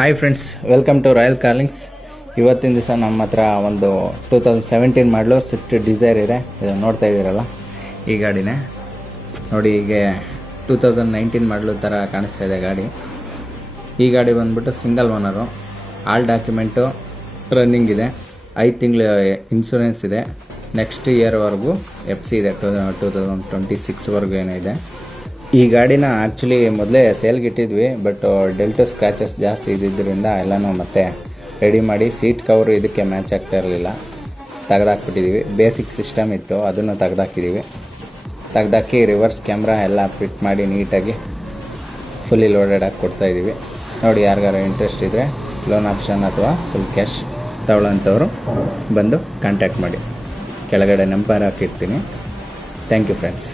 Hi friends, welcome to royal carlings. ಇವತ್ತಿನ ದಿವಸ ನಮ್ಮ ಹತ್ರ ಒಂದು 2017 ಮಾಡಲು ಸ್ವಿಫ್ಟ್ ಡಿಸೈರ್ ಇದೆ. ಇದು ನೋಡ್ತಾ ಇದ್ದೀರಲ್ಲ, ಈ ಗಾಡಿನೇ ನೋಡಿ. ಈಗ 2019 ಮಾಡಲು ಥರ ಕಾಣಿಸ್ತಾ ಇದೆ ಗಾಡಿ. ಈ ಗಾಡಿ ಬಂದ್ಬಿಟ್ಟು single owner, all document running ಇದೆ, 5 ತಿಂಗಳು ಇನ್ಶೂರೆನ್ಸ್ ಇದೆ, ನೆಕ್ಸ್ಟ್ ಇಯರ್ವರೆಗೂ FC ಇದೆ, 2026ವರೆಗೂ ಏನೋ ಇದೆ. ಈ ಗಾಡಿನ ಆ್ಯಕ್ಚುಲಿ ಮೊದಲೇ ಸೇಲ್ಗೆ ಇಟ್ಟಿದ್ವಿ, ಬಟ್ ಡೆಲ್ಟೋ ಸ್ಕ್ರ್ಯಾಚಸ್ ಜಾಸ್ತಿ ಇದ್ದಿದ್ದರಿಂದ ಎಲ್ಲನೂ ಮತ್ತೆ ರೆಡಿ ಮಾಡಿ ಸೀಟ್ ಕವರು ಇದಕ್ಕೆ ಮ್ಯಾಚ್ ಆಗ್ತಾ ಇರಲಿಲ್ಲ, ತೆಗೆದಾಕ್ಬಿಟ್ಟಿದ್ದೀವಿ. ಬೇಸಿಕ್ ಸಿಸ್ಟಮ್ ಇತ್ತು, ಅದನ್ನು ತೆಗೆದಾಕಿ ರಿವರ್ಸ್ ಕ್ಯಾಮ್ರಾ ಎಲ್ಲ ಫಿಟ್ ಮಾಡಿ ನೀಟಾಗಿ ಫುಲ್ಲಿ ಲೋಡೆಡ್ ಆಗಿ ಕೊಡ್ತಾಯಿದ್ದೀವಿ. ನೋಡಿ, ಯಾರಿಗಾರು ಇಂಟ್ರೆಸ್ಟ್ ಇದ್ದರೆ ಲೋನ್ ಆಪ್ಷನ್ ಅಥವಾ ಫುಲ್ ಕ್ಯಾಶ್ ತಗೊಳ್ಳೋಂಥವ್ರು ಬಂದು ಕಾಂಟ್ಯಾಕ್ಟ್ ಮಾಡಿ. ಕೆಳಗಡೆ ನಂಬರ್ ಹಾಕಿರ್ತೀನಿ. Thank you friends.